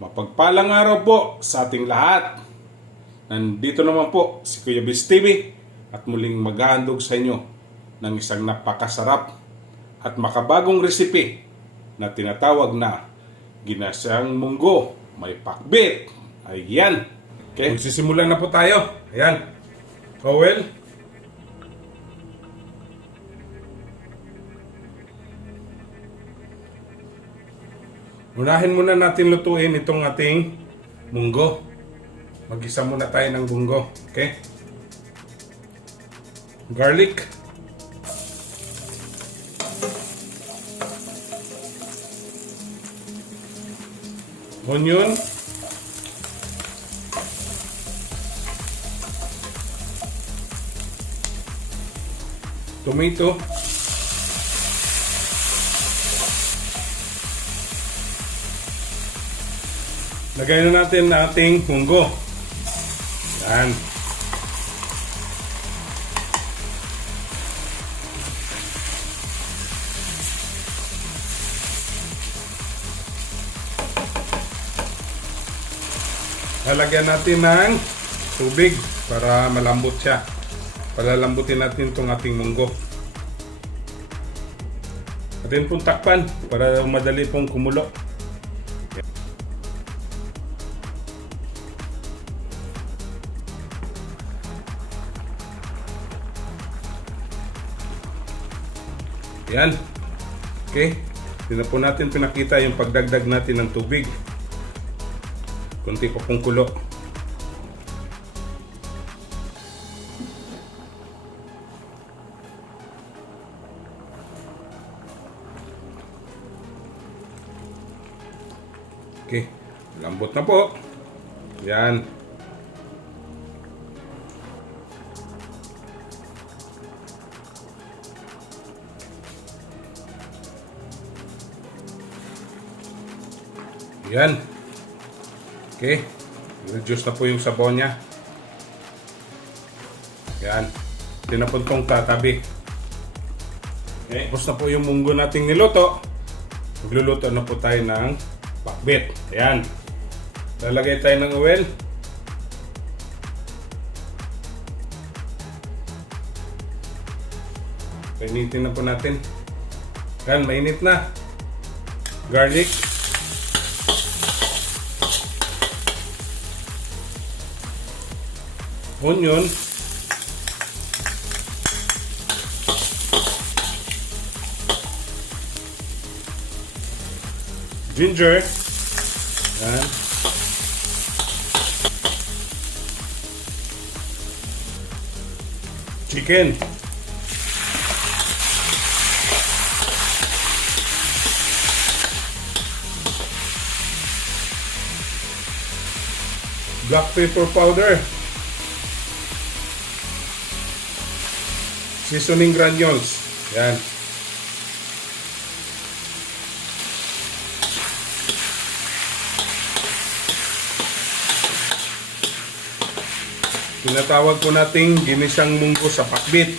Mapagpalang araw po sa ating lahat. Nandito naman po si Kuya Biz TV at muling maghahandog sa inyo ng isang napakasarap at makabagong recipe na tinatawag na ginasang munggo may pakbit. Ayan. Okay, magsisimula na po tayo. Ayan. Kowel. Unahin muna natin lutuin itong ating munggo. Mag-isa muna tayo ng munggo. Okay? Garlic. Onion. Tomato. Lagay na natin na ating munggo. Yan. Lalagyan natin ng tubig para malambot siya. Palalambutin natin itong ating munggo. Atin pong takpan para madali pong kumulo. Yan. Okay. Hindi na po natin pinakita yung pagdagdag natin ng tubig. Kunti pa pong kulo. Okay. Lambot na po. Yan. Yan. Okay. Reduce na po yung sabaw niya. Yan. Tinapon kong tatabi. Okay. Tapos na po yung munggo nating niluto. Magluluto na po tayo ng pakbit. Ayan. Lalagay tayo ng oil. Painitin na po natin. Yan. Mainit na. Garlic. Onion, ginger, and chicken. Black pepper powder. Seasoning granules. Yan. Tinatawag po nating ginisang munggo sa pakbit.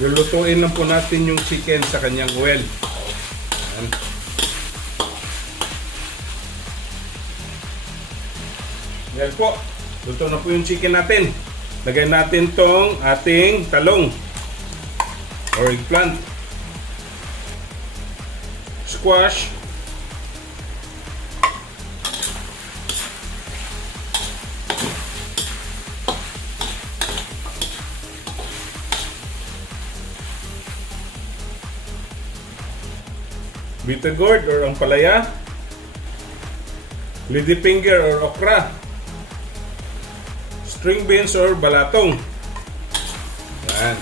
Lulutuin lang po natin yung chicken sa kanyang oil. Ayan. Yan po. Luto na po yung chicken natin. Lagay natin tong ating talong or eggplant, squash, bitter gourd or ampalaya, ladyfinger or okra, string beans or balatong. Yan.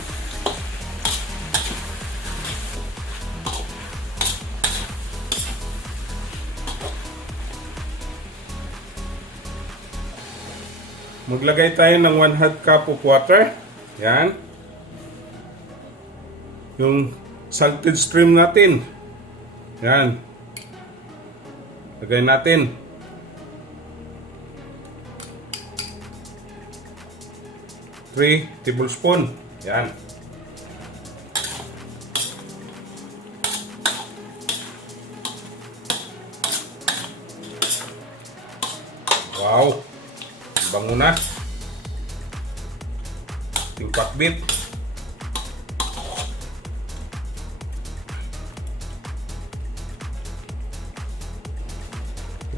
Maglagay tayo ng 1/2 cup of water. Yan. yung salted shrimp natin. Yan. Lagay natin. Three tablespoon. Yan. Wow. Bango na. Yung pakbit.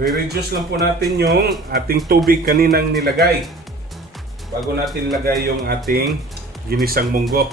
Re-reduce lang po natin yung ating tubig kaninang nilagay bago natin lagay yung ating ginisang munggo.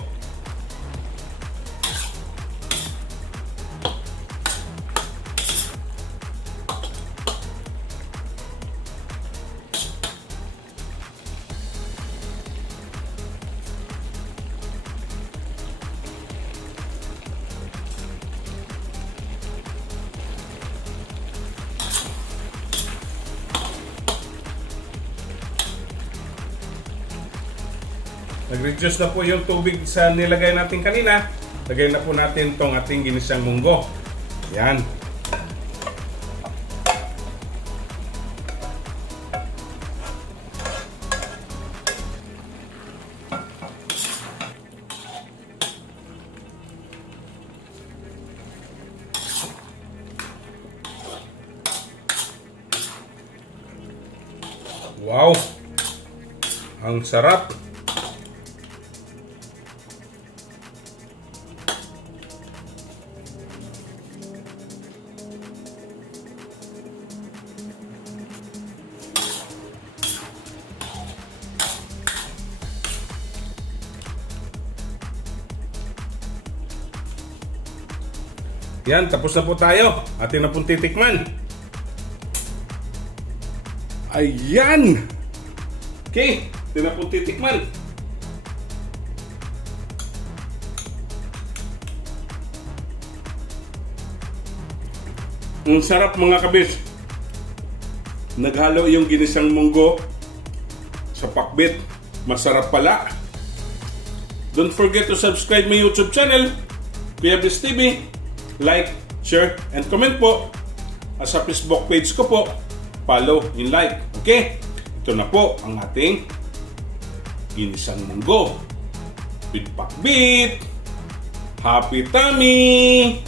Nag-reduce na po yung tubig sa nilagay natin kanina. Lagay na po natin tong ating ginisang munggo. Yan. Wow! Ang sarap! Yan, tapos na po tayo. Atin na pong titikman. Ayan! Okay, atin na pong titikman. Ang sarap mga kabis. Naghalo yung ginisang munggo sa pakbit. Masarap pala. Don't forget to subscribe my YouTube channel, Kuya Bis TV. Like, share, and comment po. At sa Facebook page ko po, follow and like. Okay? Ito na po ang ating ginisang munggo with pakbit. Happy tummy!